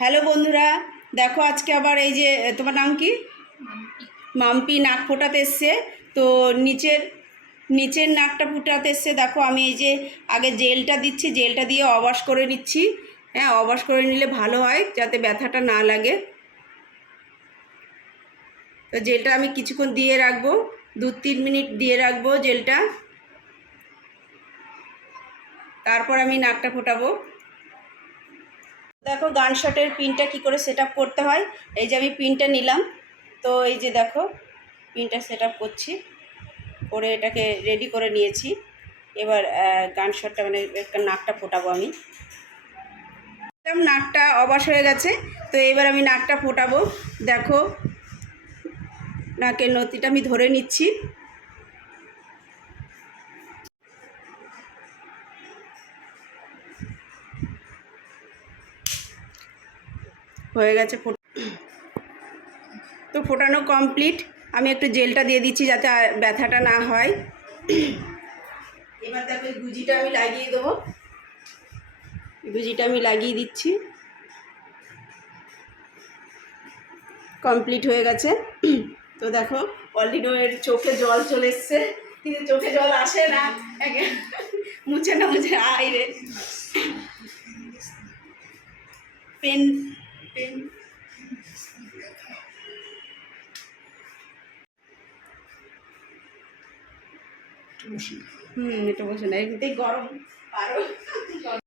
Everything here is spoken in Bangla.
হ্যালো বন্ধুরা, দেখো আজকে আবার এই যে তোমার নাম কি? মাম্পি নাক ফোটাতে এসছে। তো নিচের নিচের নাকটা ফোটাতে এসছে। দেখো আমি এই যে আগে জেলটা দিচ্ছি, জেলটা দিয়ে অবাশ করে নিচ্ছি। হ্যাঁ, অবাশ করে নিলে ভালো হয়, যাতে ব্যথাটা না লাগে। তো জেলটা আমি কিছুক্ষণ দিয়ে রাখবো, 2-3 মিনিট দিয়ে রাখবো জেলটা। তারপর আমি নাকটা ফোটাবো। দেখো গান শটের পিনটা কী করে সেট আপ করতে হয়। এই যে আমি পিনটা নিলাম, তো এই যে দেখো পিনটা সেট আপ করছি, করে এটাকে রেডি করে নিয়েছি। এবার গান শটটা মানে নাকটা ফোটাবো আমি। নাকটা অবাশ হয়ে গেছে, তো এবার আমি নাকটা ফোটাবো। দেখো নাকের নতিটা আমি ধরে নিচ্ছি। হয়ে গেছে, তো ফোটানো কমপ্লিট। আমি একটু জেলটা দিয়ে দিচ্ছি যাতে ব্যথাটা না হয়। এবার দেখো গুজিটা আমি লাগিয়ে দেবো, গুজিটা আমি লাগিয়ে দিচ্ছি। কমপ্লিট হয়ে গেছে। তো দেখো অলরেডি এর চোখে জল চলে এসছে, কিন্তু চোখে জল আসে না, মুছে না মুছে আয় রে। পেন পেন এটা বসে না, এমনিতেই গরম আরো।